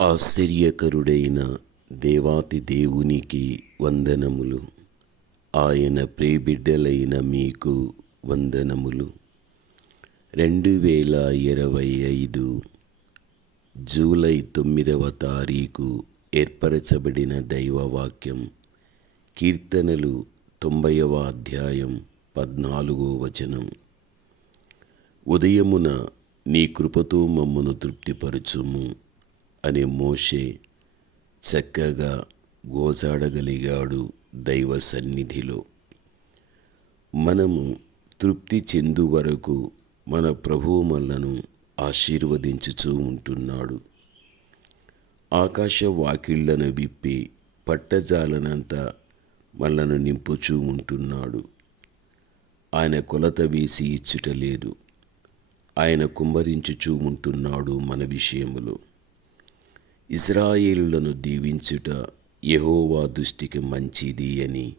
ఆశ్చర్యకరుడైన దేవాతి దేవునికి వందనములు. ఆయన ప్రేబిడ్డలైన మీకు వందనములు. రెండు వేల ఇరవై ఐదు జూలై తొమ్మిదవ తారీఖు ఏర్పరచబడిన దైవవాక్యం కీర్తనలు తొంభైవ అధ్యాయం పద్నాలుగో వచనం. ఉదయమున నీ కృపతో మమ్మను తృప్తిపరచుము. అనే మోషే చక్కగా గోజాడగలిగాడు దైవ సన్నిధిలో. మనము తృప్తి చెందు వరకు మన ప్రభువు మనలను ఆశీర్వదించుచూ ఉంటున్నాడు. ఆకాశ వాకిళ్ళను విప్పి పట్టజాలనంత మనలను నింపుచూ ఉంటున్నాడు. ఆయన కొలత వేసి ఇచ్చుట లేదు. ఆయన కుమ్మరించుచూ ఉంటున్నాడు మన విషయములో. ఇజ్రాయేలులను దీవించుట యహోవా దృష్టికి మంచిది అని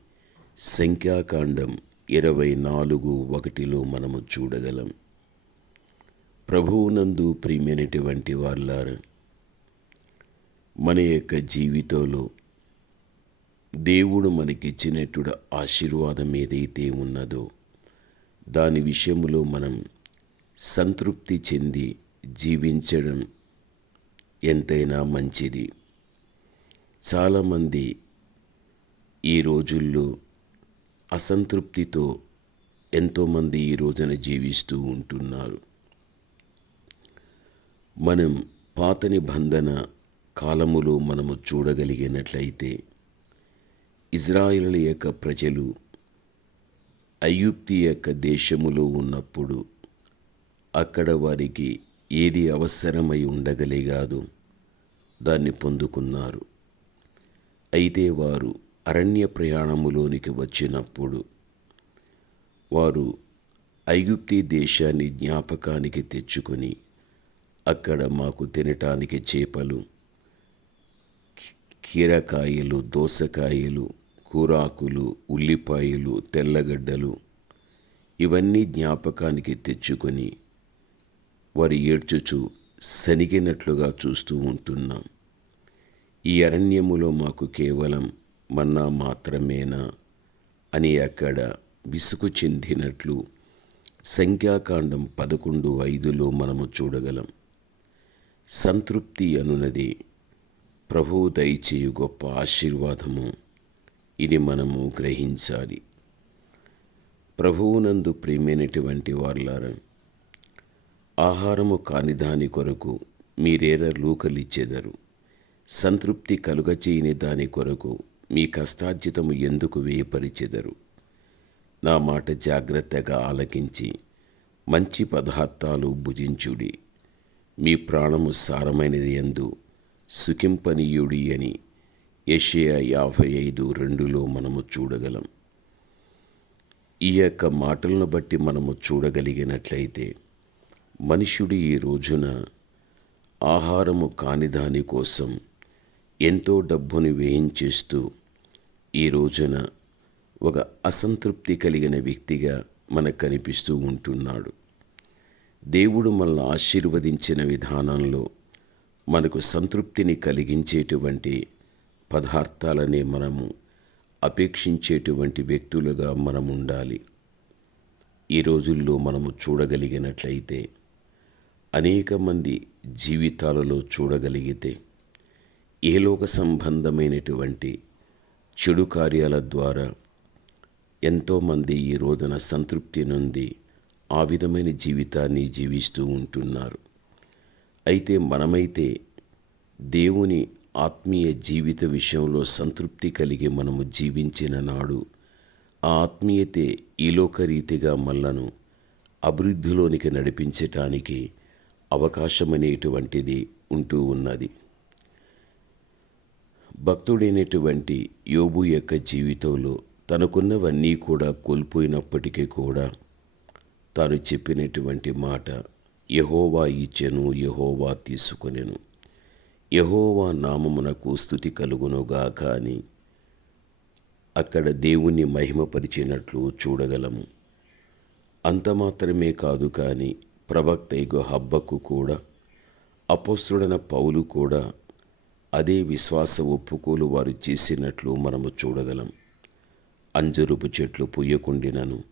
సంఖ్యాకాండం ఇరవై నాలుగు ఒకటిలో మనము చూడగలం. ప్రభువునందు ప్రియమైనటువంటి వాళ్ళారు మన యొక్క జీవితంలో దేవుడు మనకిచ్చినటువంటి ఆశీర్వాదం ఏదైతే ఉన్నదో దాని విషయంలో మనం సంతృప్తి చెంది జీవించడం ఎంతైనా మంచిది. చాలామంది ఈ రోజుల్లో అసంతృప్తితో ఎంతోమంది ఈ రోజున జీవిస్తూ ఉంటున్నారు. మనం పాత నిబంధన కాలములో మనము చూడగలిగినట్లయితే ఇజ్రాయిల్ యొక్క ప్రజలు అయ్యుప్తి యొక్క దేశములో ఉన్నప్పుడు అక్కడ వారికి ఏది అవసరమై ఉండగలిగాదు దాన్ని పొందుకున్నారు. అయితే వారు అరణ్య ప్రయాణములోనికి వచ్చినప్పుడు వారు ఐగుప్తి దేశాన్ని జ్ఞాపకానికి తెచ్చుకొని అక్కడ మాకు తినటానికి చేపలు కీరకాయలు దోసకాయలు కూరాకులు ఉల్లిపాయలు తెల్లగడ్డలు ఇవన్నీ జ్ఞాపకానికి తెచ్చుకొని వారు ఏడ్చుచు సనిగినట్లుగా చూస్తూ ఉంటున్నాం. ఈ అరణ్యములో మాకు కేవలం మన్నా మాత్రమేనా అని అక్కడ విసుగు చెందినట్లు సంఖ్యాకాండం పదకొండు ఐదులో మనము చూడగలం. సంతృప్తి అనునది ప్రభువు దయచేయు గొప్ప ఆశీర్వాదము. ఇది మనము గ్రహించాలి. ప్రభువునందు ప్రేమైనటువంటి వార్లారం ఆహారము కాని దాని కొరకు మీరేర లూకలిచ్చెదరు. సంతృప్తి కలుగచేయని దాని కొరకు మీ కష్టార్జితము ఎందుకు వేయపరిచెదరు నా మాట జాగ్రత్తగా ఆలకించి మంచి పదార్థాలు భుజించుడి. మీ ప్రాణము సారమైనది ఎందు సుఖింపనీయుడి అని యషయా యాభై ఐదు రెండులో మనము చూడగలం. ఈ యొక్క మాటలను బట్టి మనము చూడగలిగినట్లయితే మనుష్యుడు ఈ రోజున ఆహారము కాని దానికోసం ఎంతో డబ్బుని వేయించేస్తూ ఈ రోజున ఒక అసంతృప్తి కలిగిన వ్యక్తిగా మనకు కనిపిస్తూ ఉంటున్నాడు. దేవుడు మనల్ని ఆశీర్వదించిన విధానంలో మనకు సంతృప్తిని కలిగించేటువంటి పదార్థాలనే మనము అపేక్షించేటువంటి వ్యక్తులుగా మనం ఉండాలి ఈ రోజుల్లో మనము చూడగలిగినట్లయితే అనేక మంది జీవితాలలో చూడగలిగితే ఏలోక సంబంధమైనటువంటి చెడు కార్యాల ద్వారా ఎంతోమంది ఈ రోజున సంతృప్తి నుండి ఆ విధమైన జీవితాన్ని జీవిస్తూ ఉంటున్నారు. అయితే మనమైతే దేవుని ఆత్మీయ జీవిత విషయంలో సంతృప్తి కలిగి మనము జీవించిన నాడు ఆ ఆత్మీయతే ఈలోకరీతిగా మళ్ళను అభివృద్ధిలోనికి నడిపించటానికి అవకాశం అనేటువంటిది ఉంటూ ఉన్నది. భక్తుడైనటువంటి యోబు యొక్క జీవితంలో తనకున్నవన్నీ కూడా కోల్పోయినప్పటికీ కూడా తాను చెప్పినటువంటి మాట యహోవా ఇచ్చెను యహోవా తీసుకునేను. యహోవా నామమునకు స్థుతి కలుగునుగాక అని అక్కడ దేవుణ్ణి మహిమపరిచినట్లు చూడగలము. అంత మాత్రమే కాదు కానీ ప్రవక్త హబ్బకు కూడా అపోస్తుడన పౌలు కూడా అదే విశ్వాస ఒప్పుకోలు వారు చేసినట్లు మనము చూడగలం. అంజరుపు చెట్లు పుయ్యకుండినను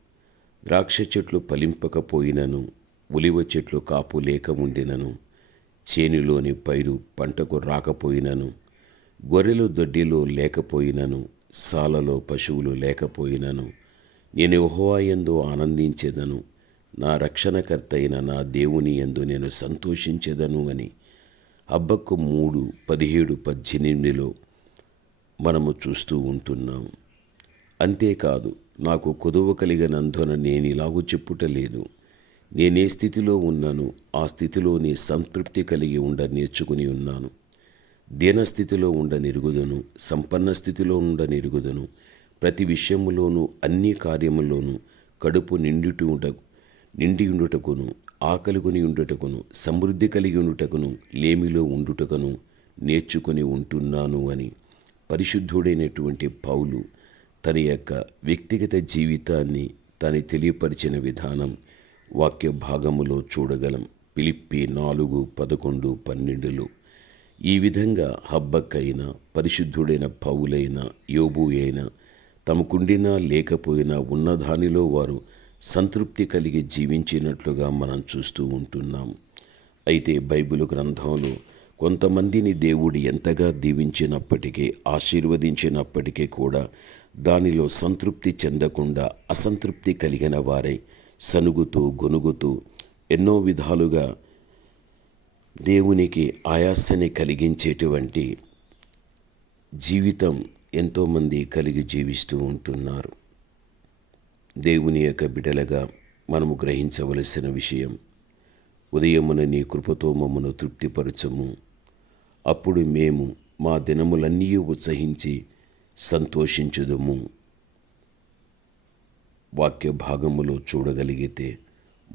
ద్రాక్ష చెట్లు ఫలింపకపోయినను ఉలివ చెట్లు కాపు లేక ఉండినను చేనులోని పైరు పంటకు రాకపోయినను గొర్రెలు దొడ్డిలో లేకపోయినను సాలలో పశువులు లేకపోయినను నేను యెహోవాయందు ఆనందించేదను. నా రక్షణకర్త అయిన నా దేవుని యందు నేను సంతోషించదను అని అబ్బక్కు మూడు పదిహేడు పద్దెనిమిదిలో మనము చూస్తూ ఉంటున్నాం. అంతేకాదు నాకు కొదువ కలిగినందున నేను ఇలాగూ చెప్పుట లేదు నేనే స్థితిలో ఉన్నాను ఆ స్థితిలోని సంతృప్తి కలిగి ఉండ నేర్చుకుని ఉన్నాను. దీనస్థితిలో ఉండ నిరుగుదను సంపన్న స్థితిలో ఉండ నిరుగుదను ప్రతి విషయములోనూ అన్ని కార్యములోనూ కడుపు నిండుటి ఉండకు నిండి ఉండుటకును ఆకలికొని ఉండుటకును సమృద్ధి కలిగి ఉండుటకును లేమిలో ఉండుటకును నేర్చుకుని ఉంటున్నాను అని పరిశుద్ధుడైనటువంటి పౌలు తన యొక్క వ్యక్తిగత జీవితాన్ని తను తెలియపరిచిన విధానం వాక్య భాగములో చూడగలం. పిలిప్పి నాలుగు పదకొండు పన్నెండులో ఈ విధంగా హబ్బక్కైన పరిశుద్ధుడైన పౌలైన యోబు అయినా తమకుండినా లేకపోయినా ఉన్నదానిలో వారు సంతృప్తి కలిగి జీవించినట్లుగా మనం చూస్తూ ఉంటున్నాం. అయితే బైబిల్ గ్రంథంలో కొంతమందిని దేవుడు ఎంతగా దీవించినప్పటికీ ఆశీర్వదించినప్పటికీ కూడా దానిలో సంతృప్తి చెందకుండా అసంతృప్తి కలిగిన వారై సనుగుతూ గొనుగుతూ ఎన్నో విధాలుగా దేవునికి ఆయాసని కలిగించేటువంటి జీవితం ఎంతోమంది కలిగి జీవిస్తూ ఉంటున్నారు. దేవుని యొక్క బిడలగా మనము గ్రహించవలసిన విషయం ఉదయమున నీ కృపతో మమ్మను తృప్తిపరచము. అప్పుడు మేము మా దినములన్నీ ఉత్సహించి సంతోషించుదము. వాక్య భాగములో చూడగలిగితే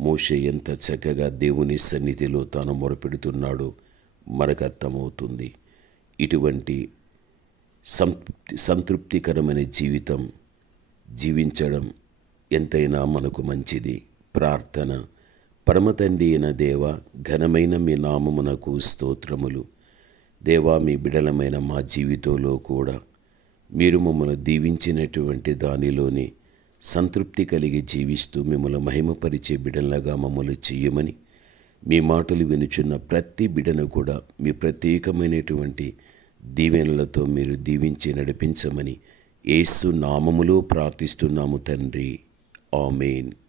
మోషే ఎంత చక్కగా దేవుని సన్నిధిలో తాను మొరపెడుతున్నాడో మనకు అర్థమవుతుంది. ఇటువంటి సంతృప్తి సంతృప్తికరమైన జీవితం జీవించడం ఎంతైనా మనకు మంచిది. ప్రార్థన. పరమతండి అయిన దేవ ఘనమైన మీ నామమునకు స్తోత్రములు. దేవా మీ బిడలమైన మా జీవితంలో కూడా మీరు మమ్మల్ని దీవించినటువంటి దానిలోనే సంతృప్తి కలిగి జీవిస్తూ మిమ్మల్ని మహిమపరిచే బిడలగా మమ్మల్ని చెయ్యమని మీ మాటలు వినుచున్న ప్రతి బిడను కూడా మీ ప్రత్యేకమైనటువంటి దీవెనలతో మీరు దీవించి నడిపించమని ఏసు నామములో ప్రార్థిస్తున్నాము తండ్రి. Amen